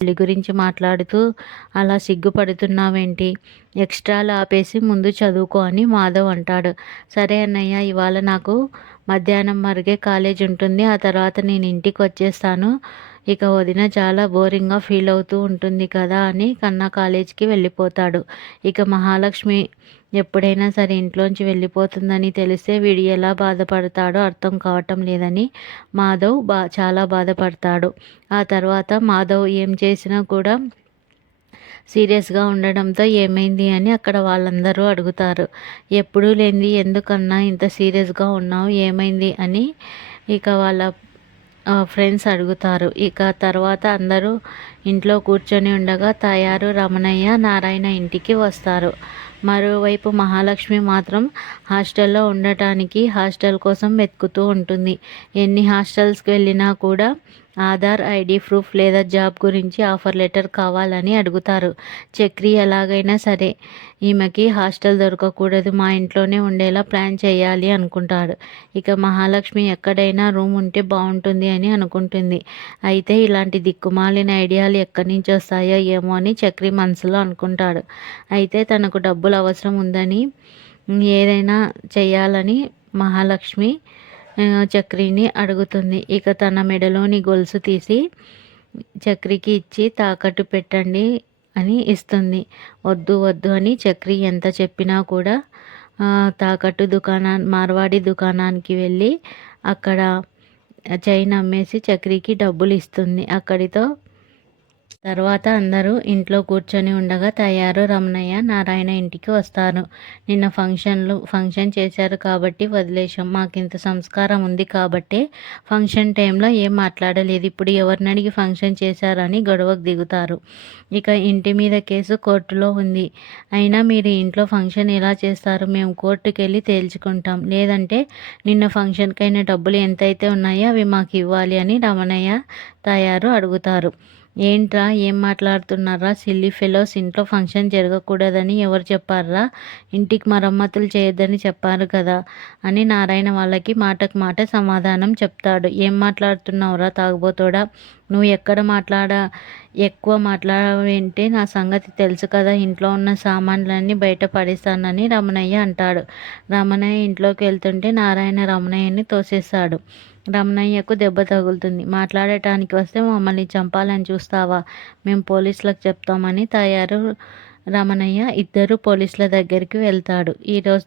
పెళ్లి గురించి మాట్లాడుతూ అలా సిగ్గుపడుతున్నావేంటి? ఎక్స్ట్రాలు ఆపేసి ముందు చదువుకో అని మాధవ్ అంటాడు. సరే అన్నయ్య, ఇవాళ నాకు మధ్యాహ్నం వరకే కాలేజ్ ఉంటుంది. ఆ తర్వాత నేను ఇంటికి వచ్చేస్తాను. ఇక వదిన చాలా బోరింగ్గా ఫీల్ అవుతూ ఉంటుంది కదా అని కన్నా కాలేజ్కి వెళ్ళిపోతాడు. ఇక మహాలక్ష్మి ఎప్పుడైనా సరే ఇంట్లోంచి వెళ్ళిపోతుందని తెలిస్తే వీడు ఎలా బాధపడతాడో అర్థం కావటం లేదని మాధవ్ చాలా బాధపడతాడు. ఆ తర్వాత మాధవ్ ఏం చేసినా కూడా సీరియస్గా ఉండడంతో ఏమైంది అని అక్కడ వాళ్ళందరూ అడుగుతారు. ఎప్పుడూ లేనిది ఎందుకన్నా ఇంత సీరియస్గా ఉన్నావు, ఏమైంది అని ఇక వాళ్ళ ఫ్రెండ్స్ అడుగుతారు. ఇక తర్వాత అందరూ ఇంట్లో కూర్చొని ఉండగా తయారు రమణయ్య, నారాయణ ఇంటికి వస్తారు. మరోవైపు మహాలక్ష్మి మాత్రం హాస్టల్లో ఉండటానికి హాస్టల్ కోసం వెతుకుతూ ఉంటుంది. ఎన్ని హాస్టల్స్కి వెళ్ళినా కూడా ఆధార్, ఐడి ప్రూఫ్ లేదా జాబ్ గురించి ఆఫర్ లెటర్ కావాలని అడుగుతారు. చక్రి ఎలాగైనా సరే ఈమెకి హాస్టల్ దొరకకూడదు, మా ఇంట్లోనే ఉండేలా ప్లాన్ చేయాలి అనుకుంటాడు. ఇక మహాలక్ష్మి ఎక్కడైనా రూమ్ ఉంటే బాగుంటుంది అని అనుకుంటుంది. అయితే ఇలాంటి దిక్కుమాలిన ఐడియాలు ఎక్కడి నుంచి వస్తాయో ఏమో అని చక్రి మనసులో అనుకుంటాడు. అయితే తనకు డబ్బులు అవసరం ఉందని ఏదైనా చెయ్యాలని మహాలక్ష్మి చక్రిని అడుగుతుంది. ఇక తన మెడలోని గొలుసు తీసి చక్రికి ఇచ్చి తాకట్టు పెట్టండి అని ఇస్తుంది. వద్దు వద్దు అని చక్రి ఎంత చెప్పినా కూడా తాకట్టు మార్వాడి దుకాణానికి వెళ్ళి అక్కడ చైన్ అమ్మేసి చక్రికి డబ్బులు ఇస్తుంది. అక్కడితో తర్వాత అందరూ ఇంట్లో కూర్చొని ఉండగా తయారు రమణయ్య, నారాయణ ఇంటికి వస్తారు. నిన్న ఫంక్షన్ చేశారు కాబట్టి వదిలేశాం, మాకింత సంస్కారం ఉంది కాబట్టి ఫంక్షన్ టైంలో ఏం మాట్లాడలేదు, ఇప్పుడు ఎవరిని అడిగి ఫంక్షన్ చేశారని గొడవకు దిగుతారు. ఇక ఇంటి మీద కేసు కోర్టులో ఉంది. అయినా మీరు ఇంట్లో ఫంక్షన్ ఎలా చేస్తారు? మేము కోర్టుకు వెళ్ళి తేల్చుకుంటాం, లేదంటే నిన్న ఫంక్షన్కి అయిన డబ్బులు ఎంతైతే ఉన్నాయో అవి మాకు ఇవ్వాలి అని రమణయ్య తయారు అడుగుతారు. ఏంట్రా, ఏం మాట్లాడుతున్నారా సిల్లీ ఫెలోస్, ఇంట్లో ఫంక్షన్ జరగకూడదని ఎవరు చెప్పారా? ఇంటికి మరమ్మతులు చేయొద్దని చెప్పారు కదా అని నారాయణ వాళ్ళకి మాటకు మాట సమాధానం చెప్తాడు. ఏం మాట్లాడుతున్నావురా తాగుబోతోడా, నువ్వు ఎక్కువ మాట్లాడవేంటి? నా సంగతి తెలుసు కదా, ఇంట్లో ఉన్న సామాన్లన్నీ బయట పడేస్తానని రమణయ్య అంటాడు. రమణయ్య ఇంట్లోకి వెళ్తుంటే నారాయణ రమణయ్యని తోసేస్తాడు. రమణయ్యకు దెబ్బ తగులుతుంది. మాట్లాడటానికి వస్తే మమ్మల్ని చంపాలని చూస్తావా? మేము పోలీసులకు చెప్తామని తయారు రమణయ్య ఇద్దరు పోలీసుల దగ్గరికి వెళ్తాడు. ఈరోజు